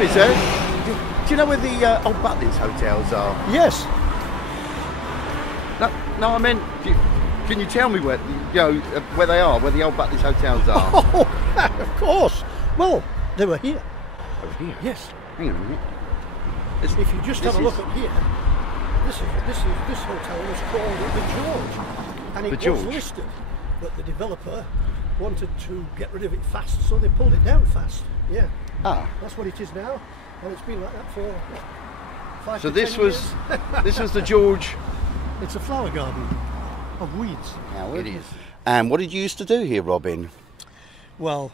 me, sir. Do you know where the old Butlins hotels are? Yes. No, I meant, can you tell me where, where they are, where the old Butlins hotels are? Oh, of course. Well, they were here. Over here? Yes. Hang on a minute. If you just have a look up here, this hotel was called the George, and it was listed, but the developer wanted to get rid of it fast, so they pulled it down fast. Yeah. Ah. That's what it is now, and it's been like that for 5 So to this 10 was years. this was the George. It's a flower garden of weeds. Now it is. And what did you used to do here, Robin? Well,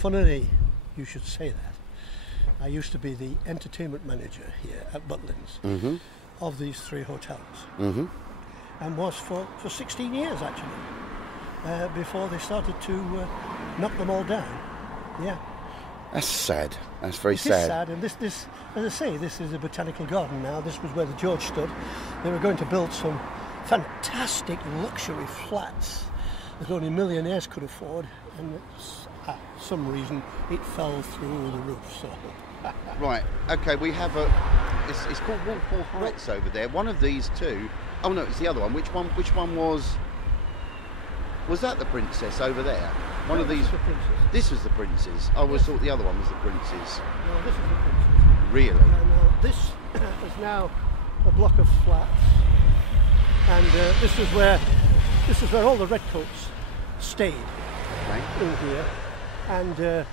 funnily, you should say that. I used to be the entertainment manager here at Butlins of these 3 hotels, and was for 16 years actually, before they started to knock them all down. Yeah. That's sad. That's very sad. It is sad, and this, as I say, this is a botanical garden now. This was where the George stood. They were going to build some fantastic luxury flats that only millionaires could afford, and for some reason it fell through the roof. So. Right. Okay. We have it's called Walpole Heights over there. One of these two. Oh no, it's the other one. Which one was? Was that the princess over there? One of these. The princess. This was the princess. I always thought the other one was the princess. No, this is the princess. Really? This is now a block of flats, and this is where all the redcoats stayed in here, and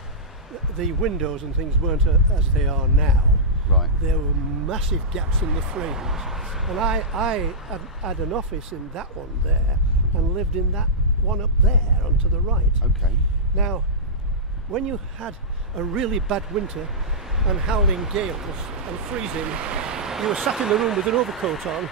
the windows and things weren't as they are now. Right. There were massive gaps in the frames, and I had an office in that one there, and lived in that one up there on to the right. Okay. Now, when you had a really bad winter and howling gales and freezing, you were sat in the room with an overcoat on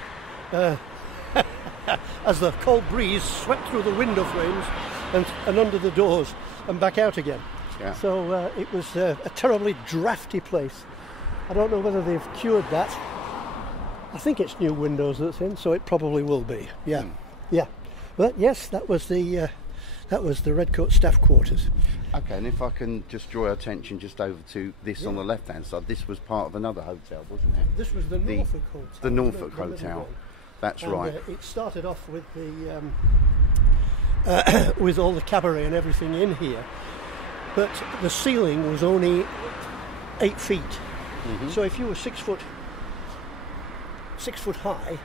as the cold breeze swept through the window frames and under the doors and back out again. Yeah. So it was a terribly drafty place. I don't know whether they've cured that. I think it's new windows that's in, so it probably will be. Yeah, yeah. But yes, that was the Redcoat staff quarters. Okay, and if I can just draw your attention just over to this on the left-hand side, this was part of another hotel, wasn't it? This was the Norfolk Hotel. The Norfolk Hotel. That's right. It started off with the with all the cabaret and everything in here, but the ceiling was only 8 feet. So if you were 6 foot high,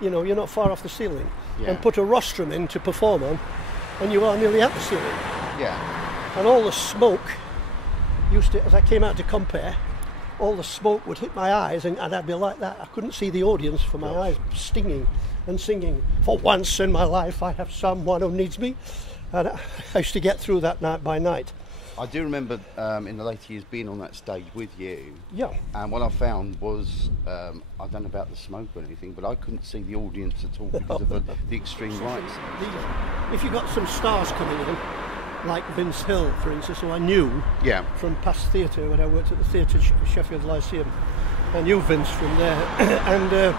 you're not far off the ceiling. Yeah. And put a rostrum in to perform on, and you are nearly at the ceiling. Yeah. And all the smoke used to, as I came out to compare, all the smoke would hit my eyes, and I'd be like that. I couldn't see the audience for my eyes stinging and singing. For once in my life, I have someone who needs me. And I used to get through that night by night. I do remember in the later years being on that stage with you. Yeah. And what I found was, I don't know about the smoke or anything, but I couldn't see the audience at all because of the extreme lights. If you got some stars coming in, like Vince Hill, for instance, who I knew from past theatre when I worked at the Theatre Sheffield Lyceum. I knew Vince from there, and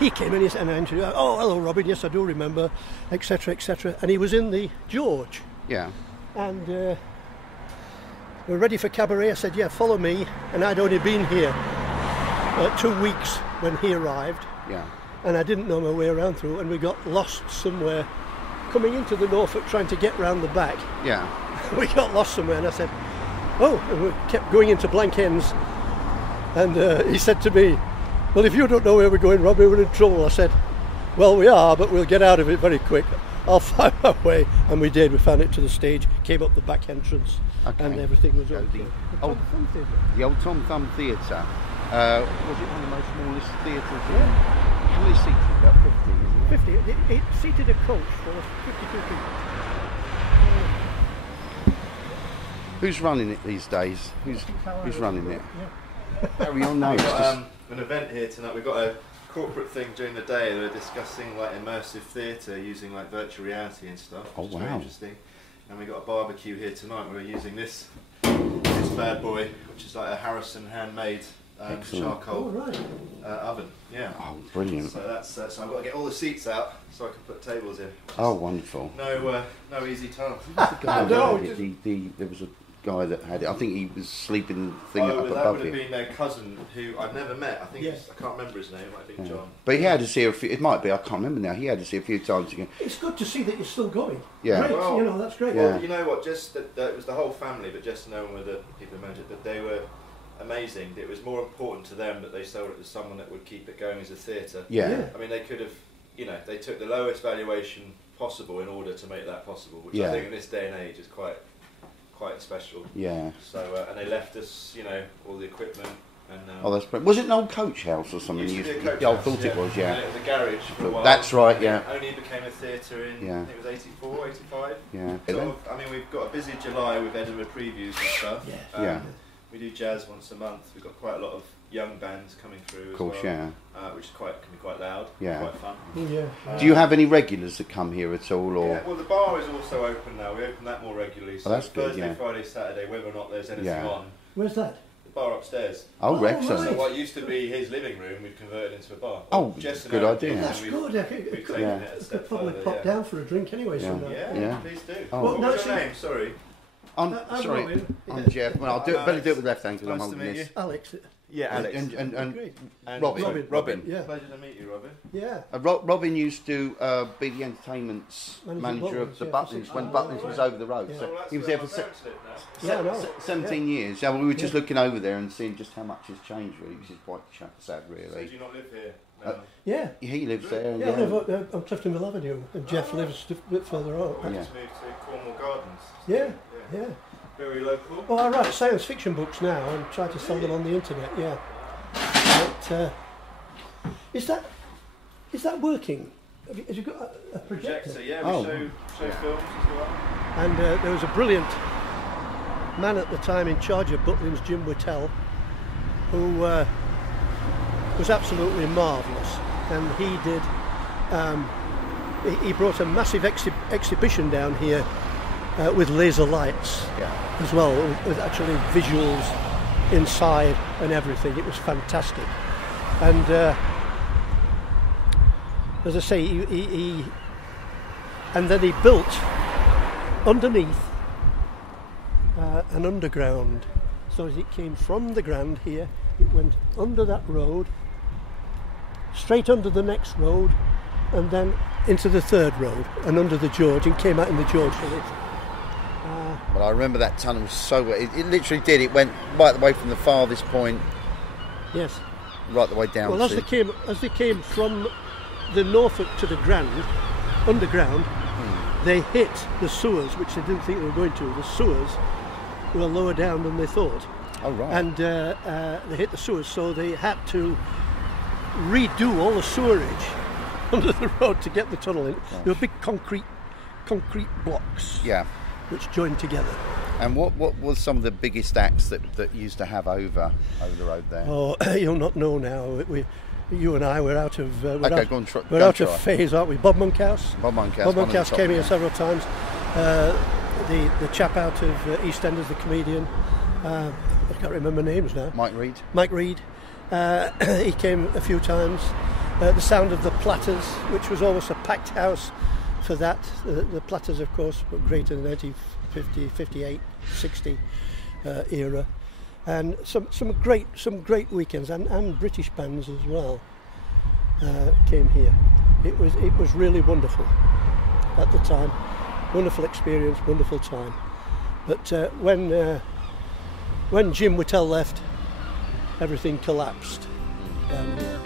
he came in and I introduced, oh, hello, Robin, yes, I do remember, etc., etc. And he was in the George. Yeah. And we're ready for cabaret. I said, yeah, follow me. And I'd only been here 2 weeks when he arrived. Yeah. And I didn't know my way around through, and we got lost somewhere coming into the Norfolk, trying to get round the back. Yeah. We got lost somewhere, and I said, oh, and we kept going into blank ends. And he said to me, well, if you don't know where we're going, Robbie, we're in trouble. I said, well, we are, but we'll get out of it very quick. I'll find my way. And we did. We found it to the stage, came up the back entrance, and everything was okay. The old Tom Thumb Theatre. Was it one of the most smallest theatres? How many seats? About 50, isn't it? 50. It seated a coach for 52 people. Who's running it these days? Who's running it? Yeah. Carry on now. We've got an event here tonight. We've got a corporate thing during the day. They're discussing like immersive theatre using like virtual reality and stuff. Oh, which is very wow. interesting. And we've got a barbecue here tonight. We're using this bad boy, which is like a Harrison handmade charcoal oven. Yeah. Oh, brilliant. So that's so I've got to get all the seats out so I can put tables in. Oh, wonderful. No easy task. No, there was guy that had it. I think he was sleeping the thing up that above would have him. been their cousin who I've never met. I think I can't remember his name. It might have been John. But he had to see it might be. I can't remember now. He had to see a few times again. It's good to see that you're still going. Yeah. Great, Well, that's great. Well, you know what? Just that it was the whole family, but just knowing with the people who managed it, that they were amazing. It was more important to them that they sold it to someone that would keep it going as a theatre. Yeah. I mean, they could have, they took the lowest valuation possible in order to make that possible, which I think in this day and age is quite special. Yeah. So and they left us, all the equipment. And, that's brilliant. Was it an old coach house or something? Used to be a coach I house, thought it was. Yeah. And it was a garage for a while. That's right. Yeah. Only became a theatre in I think it was 84, 85. Yeah. We've got a busy July with Edinburgh previews and stuff. Yeah. We do jazz once a month. We've got quite a lot of young bands coming through as well. Which can be quite loud. Yeah. Quite fun. Yeah. Do you have any regulars that come here at all, or? Yeah, well, the bar is also open now. We open that more regularly. So that's good, Thursday, Friday, Saturday, whether or not there's anything on. Where's that? The bar upstairs. Oh, Wrexham. So what used to be his living room, we've converted into a bar. Oh, good idea. That's good. I could probably pop down for a drink anyway sometime. Yeah, please do. Oh. What's your name? Sorry. I'm Geoff. Well, better do it with left hand because I'm holding this. Alex. Yeah, Alex. And Robin. Yeah. Pleasure to meet you, Robin. Yeah. Robin used to be the entertainment manager of the Butlins when Butlins was over the road. Yeah. So he was there for 17 years. Yeah, we were just looking over there and seeing just how much has changed, really, which is quite sad, really. So do you not live here now? Yeah. He lives there. Yeah, I live on Cliftonville Avenue, and Geoff lives a bit further on. I just moved to Cornwall Gardens. Yeah. Very local. Oh, I write science fiction books now and try to sell them on the internet. Yeah. But is that working? Have you got a projector? Yeah, we show films as well. And there was a brilliant man at the time in charge of Butlins, Jim Whittell, who was absolutely marvellous. And he did. He brought a massive exhibition down here with laser lights as well, with actually visuals inside and everything. It was fantastic. And as I say, he and then he built underneath an underground. So as it came from the Grand here, it went under that road, straight under the next road, and then into the third road and under the George, and came out in the George Village. Well, I remember that tunnel so well. It literally did. It went right the way from the farthest point. Yes. Right the way down. Well, as they came from the Norfolk to the Grand, underground, they hit the sewers, which they didn't think they were going to. The sewers were lower down than they thought. Oh, right. And they hit the sewers, so they had to redo all the sewerage under the road to get the tunnel in. There were big concrete blocks. Yeah. Which joined together. And what was some of the biggest acts that used to have over the road there? Oh, you'll not know now. You and I were out of we're out of phase, aren't we? Bob Monkhouse. Bob Monkhouse Came here several times. The chap out of EastEnders, the comedian. I can't remember names now. Mike Reid. He came a few times. The Sound of the Platters, which was almost a packed house for that. The Platters, of course, were great in the 1950, 58, 60 era. And some great weekends, and British bands as well came here. It was really wonderful at the time. Wonderful experience, wonderful time. But when Jim Whittell left, everything collapsed down here.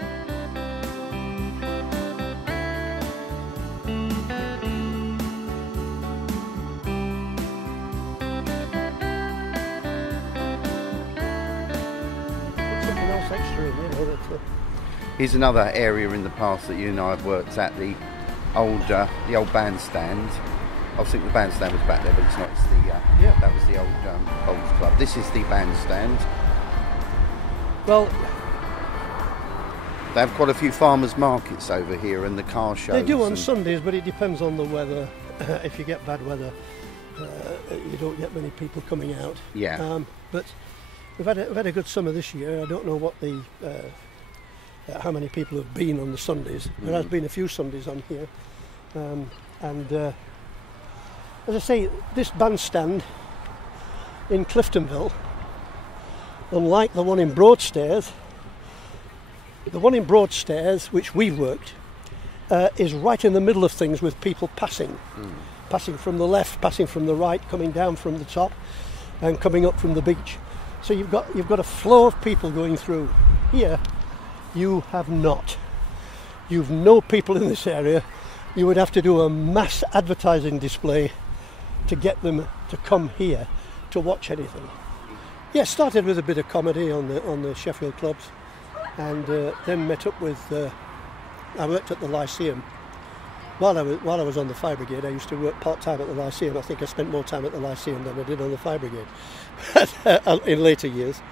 Here's another area in the past that you and I have worked at, the old bandstand. I was thinking the bandstand was back there, but it's not. It's that was the old Bowls Club. This is the bandstand. Well, they have quite a few farmers' markets over here and the car shows. They do on Sundays, but it depends on the weather. If you get bad weather, you don't get many people coming out. Yeah. But we've had a good summer this year. I don't know what how many people have been on the Sundays. There has been a few Sundays on here, and as I say, this bandstand in Cliftonville, unlike the one in Broadstairs, the one in Broadstairs, which we've worked, is right in the middle of things with people passing. Passing from the left, passing from the right, coming down from the top and coming up from the beach. So you've got a flow of people going through. Here, you have not. You've no people in this area. You would have to do a mass advertising display to get them to come here to watch anything. Yeah, started with a bit of comedy on the Sheffield clubs, and then met up with. I worked at the Lyceum. While I was on the fire brigade, I used to work part-time at the Lyceum. I think I spent more time at the Lyceum than I did on the fire brigade in later years.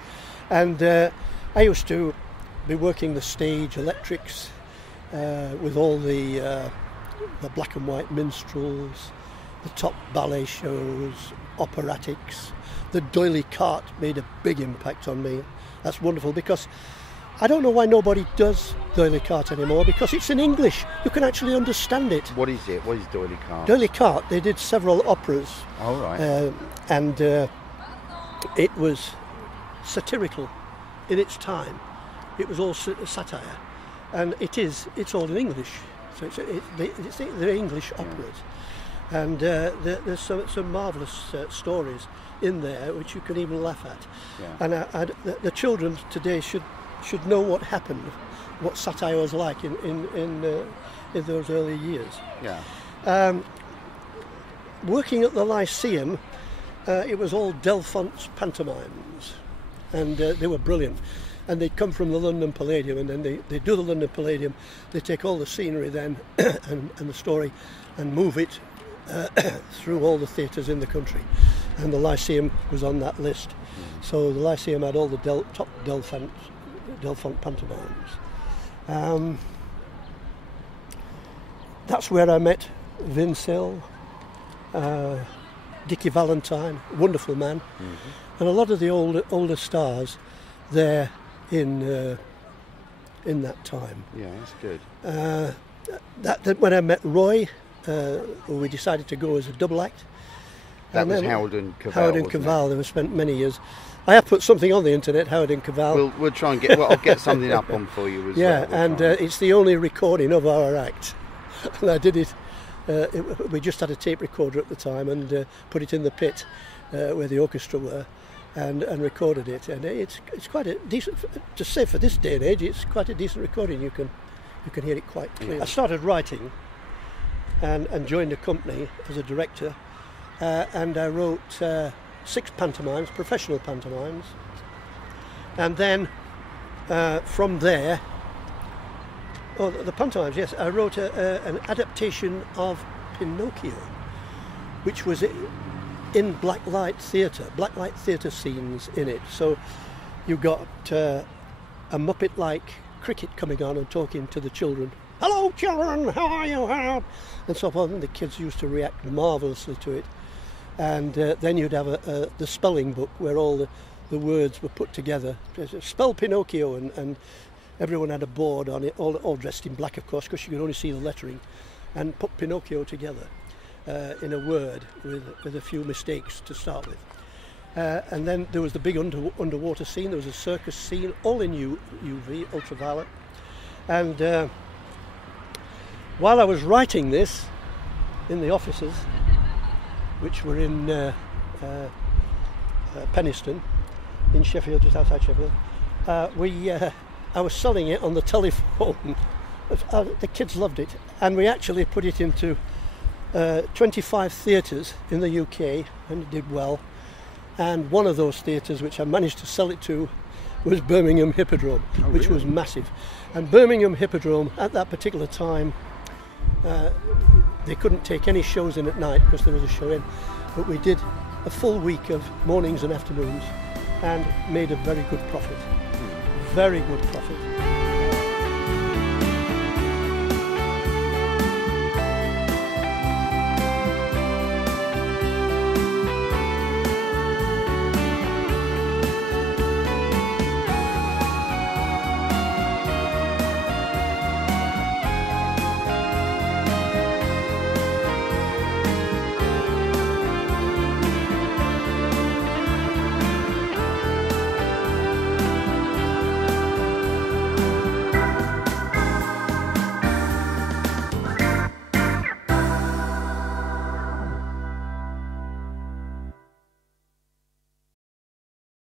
And I used to be working the stage electrics with all the black and white minstrels, the top ballet shows, operatics. The doily cart made a big impact on me. That's wonderful, because I don't know why nobody does doily cart anymore, because it's in English. You can actually understand it. What is it? What is doily cart? Doily cart, they did several operas. Oh, right. And it was satirical in its time. It was all satire. And it's all in English. So they're English operas. And there's some marvellous stories in there which you can even laugh at. Yeah. And the children today should know what happened, what satire was like in those early years. Yeah. Working at the Lyceum, it was all Delfont's pantomimes, and they were brilliant. And they'd come from the London Palladium, and then they do the London Palladium. They take all the scenery then and the story and move it through all the theatres in the country. And the Lyceum was on that list. So the Lyceum had all the top Delfont pantomimes. That's where I met Vince Hill, Dickie Valentine, wonderful man, and a lot of the older stars there in that time. Yeah, that's good. That when I met Roy, we decided to go as a double act. That was Howard and Cavell. Howard and Cavell. They were spent many years. I have put something on the internet, Howard and Cavell. We'll try and get. Well, I'll get something up on for you as well. Yeah, and it's the only recording of our act, and I did it. We just had a tape recorder at the time and put it in the pit where the orchestra were, and recorded it. And it's quite a decent. To say for this day and age, it's quite a decent recording. You can hear it quite clearly. I started writing, and joined a company as a director, and I wrote 6 pantomimes, professional pantomimes, and then from there, the pantomimes, yes, I wrote an adaptation of Pinocchio, which was in blacklight theatre scenes in it. So you got a Muppet-like cricket coming on and talking to the children. Hello, children, how are you? And so on. And the kids used to react marvellously to it. And then you'd have the spelling book where all the words were put together. Spell Pinocchio, and everyone had a board on it, all dressed in black, of course, because you could only see the lettering, and put Pinocchio together in a word with a few mistakes to start with. And then there was the big underwater scene. There was a circus scene, all in UV, ultraviolet. And while I was writing this in the offices, which were in Penistone, in Sheffield, just outside Sheffield, I was selling it on the telephone. The kids loved it, and we actually put it into 25 theatres in the UK, and it did well. And one of those theatres which I managed to sell it to was Birmingham Hippodrome, which was massive. And Birmingham Hippodrome at that particular time, they couldn't take any shows in at night because there was a show in, but we did a full week of mornings and afternoons and made a very good profit. Very good profit.